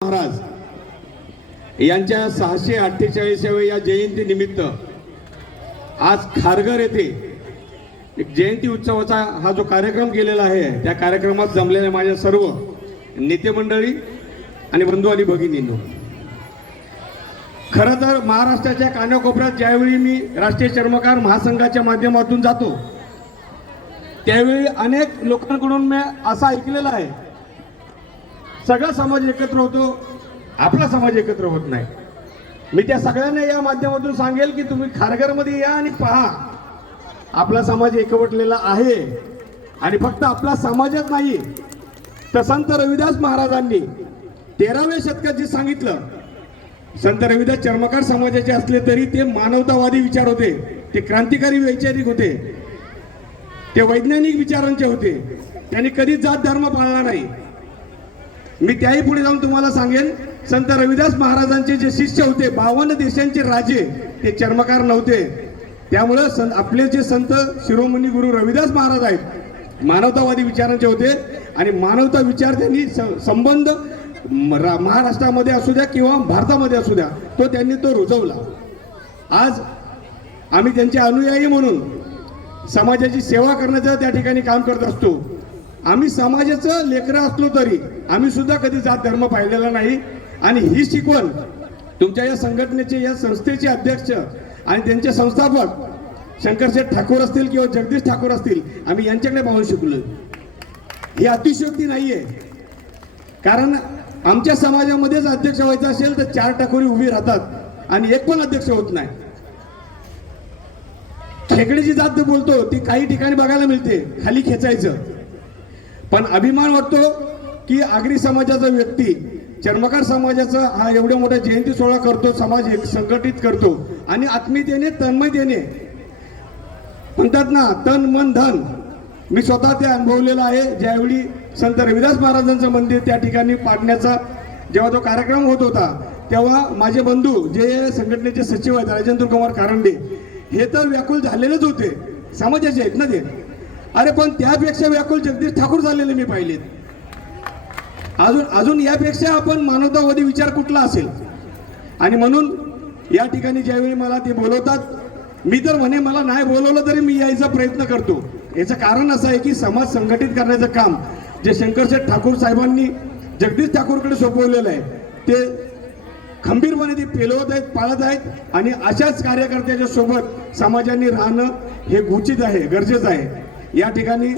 महाराज यांच्या सहाशे अठ्ठेचाळीसाव्या या जयंती निमित्त आज खारघर येथे एक जयंती उत्सवाचा हा जो कार्यक्रम केलेला आहे त्या कार्यक्रमात जमलेल्या माझ्या सर्व नेते मंडळी आणि बंधू आणि भगिनींनो खरं तर महाराष्ट्राच्या कानाकोपऱ्यात ज्यावेळी मी राष्ट्रीय चर्मकार महासंघाच्या माध्यमातून जातो त्यावेळी अनेक लोकांकडून मी असं ऐकलेलं आहे सगळा समाज एकत्र होतो आपला समाज एकत्र होत नाही. मी त्या सगळ्यांना या माध्यमातून सांगेल की तुम्ही खारघरमध्ये या आणि पहा. आपला समाज एकवटलेला आहे आणि फक्त आपला समाजच नाही तर संत रविदास महाराजांनी तेराव्या शतकात जे सांगितलं संत रविदास चर्मकार समाजाचे असले तरी ते मानवतावादी विचार होते ते क्रांतिकारी वैचारिक होते ते वैज्ञानिक विचारांचे होते. त्यांनी कधीच जात धर्म पाळला नाही. मी त्याही पुढे जाऊन तुम्हाला सांगेन संत रविदास महाराजांचे जे शिष्य होते बावन्न देशांचे राजे ते चर्मकार नव्हते. त्यामुळं सं आपले जे संत शिरोमणी गुरु रविदास महाराज आहेत मानवतावादी विचारांचे होते आणि मानवता विचार त्यांनी संबंध म- महाराष्ट्रामध्ये असू द्या किंवा भारतामध्ये असू द्या तो त्यांनी तो रुजवला. आज आम्ही त्यांचे अनुयायी म्हणून समाजाची सेवा करण्याचं त्या ठिकाणी काम करत असतो. आम्ही समाजाचं लेकरं असलो तरी आम्ही सुद्धा कधी जात धर्म पाहिलेला नाही. आणि ही शिकवण तुमच्या या संघटनेचे या संस्थेचे अध्यक्ष आणि त्यांचे संस्थापक शंकरशेठ ठाकूर असतील किंवा जगदीश ठाकूर असतील आम्ही यांच्याकडे पाहून शिकलो ही अतिशयोक्ती नाहीये. कारण आमच्या समाजामध्येच अध्यक्ष व्हायचं असेल तर चार टाकोरी उभी राहतात आणि एक पण अध्यक्ष होत नाही. खेकडीची जात बोलतो ती काही ठिकाणी बघायला मिळते खाली खेचायचं. पण अभिमान वाटतो की आगरी समाजाचा व्यक्ती चर्मकार समाजाचा हा एवढ्या मोठा जयंती सोहळा करतो समाज एक संघटित करतो. आणि आत्मीयतेने तन्मयतेने म्हणतात ना तन मन धन. मी स्वतः ते अनुभवलेलं आहे. ज्यावेळी संत रविदास महाराजांचं मंदिर त्या ठिकाणी पाडण्याचा जेव्हा तो कार्यक्रम होत होता तेव्हा माझे बंधू जे संघटनेचे सचिव आहेत राजेंद्र कुमार कारंडे हे तर व्याकुल झालेलेच होते. समाजाचे आहेत ना ते. अरे पण त्यापेक्षा व्याकुल जगदीश ठाकूर झालेले मी पाहिलेत. अजून अजून यापेक्षा आपण मानवतावादी विचार कुठला असेल? आणि म्हणून या ठिकाणी ज्यावेळी मला ते बोलवतात मी तर म्हणे मला नाही बोलवलं तरी मी यायचा प्रयत्न करतो. याचं कारण असं आहे की समाज संघटित करण्याचं काम जे शंकरशेठ ठाकूर साहेबांनी जगदीश ठाकूरकडे सोपवलेलं आहे ते खंबीरपणे ते पेलवत आहेत पाळत आहेत आणि अशाच कार्यकर्त्याच्या सोबत समाजाने राहणं हे गुचित आहे गरजेचं आहे. या ठिकाणी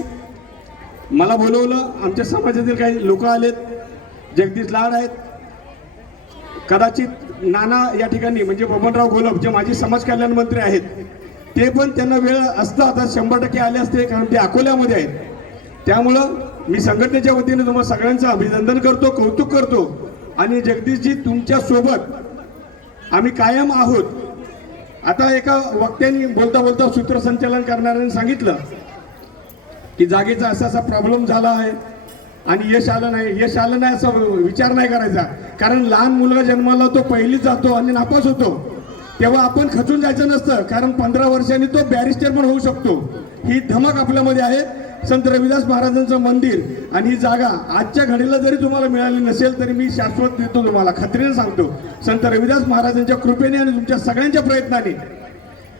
मला बोलवलं आमच्या समाजातील काही लोक आलेत जगदीश लाड आहेत. कदाचित नाना या ठिकाणी म्हणजे बबनराव घोलप जे माजी समाज कल्याण मंत्री आहेत ते पण त्यांना वेळ असता. आता शंभर टक्के आले असते कारण ते अकोल्यामध्ये आहेत. त्यामुळं मी संघटनेच्या वतीने तुम्हाला सगळ्यांचं अभिनंदन करतो कौतुक करतो. आणि जगदीशजी तुमच्यासोबत आम्ही कायम आहोत. आता एका वक्त्यांनी बोलता बोलता सूत्रसंचालन करणाऱ्यांनी सांगितलं की जागेचा असा असा प्रॉब्लेम झाला आहे. आणि यश आलं नाही यश आलं नाही असा विचार नाही करायचा. कारण लहान मुलगा जन्माला तो पहिलीच जातो आणि नापास होतो. तेव्हा आपण खचून जायचं नसतं. कारण पंधरा वर्षांनी तो बॅरिस्टर पण होऊ शकतो. ही धमक आपल्यामध्ये आहे. संत रविदास महाराजांचं मंदिर आणि ही जागा आजच्या घडीला जरी तुम्हाला मिळाली नसेल तरी मी शाश्वत देतो तुम्हाला. खात्रीने सांगतो. संत रविदास महाराजांच्या कृपेने आणि तुमच्या सगळ्यांच्या प्रयत्नाने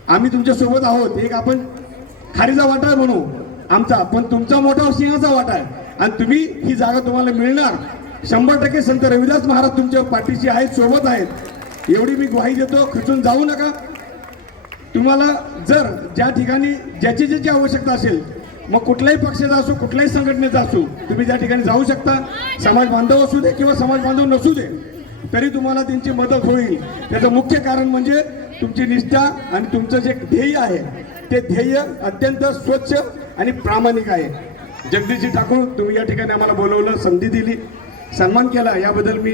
आम्ही तुमच्यासोबत आहोत. एक आपण खारीचा वाटा म्हणू आमचा पण तुमचा मोठा सिंहाचा वाटा आहे. आणि तुम्ही ही जागा तुम्हाला मिळणार. शंभर टक्के संत रविदास महाराज तुमच्या पाठीशी आहेत सोबत आहेत. एवढी मी ग्वाही देतो खचून जाऊ नका. तुम्हाला जर ज्या ठिकाणी ज्याची ज्याची आवश्यकता असेल मग कुठल्याही पक्षाचा असो कुठल्याही संघटनेचा असो तुम्ही त्या ठिकाणी जाऊ शकता. समाज बांधव असू दे किंवा समाज बांधव नसू दे तरी तुम्हाला त्यांची मदत होईल. त्याचं मुख्य कारण म्हणजे तुमची निष्ठा आणि तुमचं जे ध्येय आहे ते ध्येय अत्यंत स्वच्छ आणि प्रामाणिक आहे. जगदीशजी ठाकूर तुम्ही या ठिकाणी आम्हाला बोलवलं संधी दिली सन्मान केला. याबद्दल मी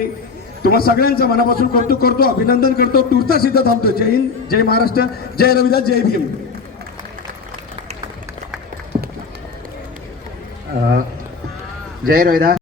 तुम्हा सगळ्यांचं मनापासून कौतुक करतो अभिनंदन करतो. तुर्ता सिद्ध थांबतो. जय हिंद जय महाराष्ट्र जय रविदास जय भीम. जय रविदास.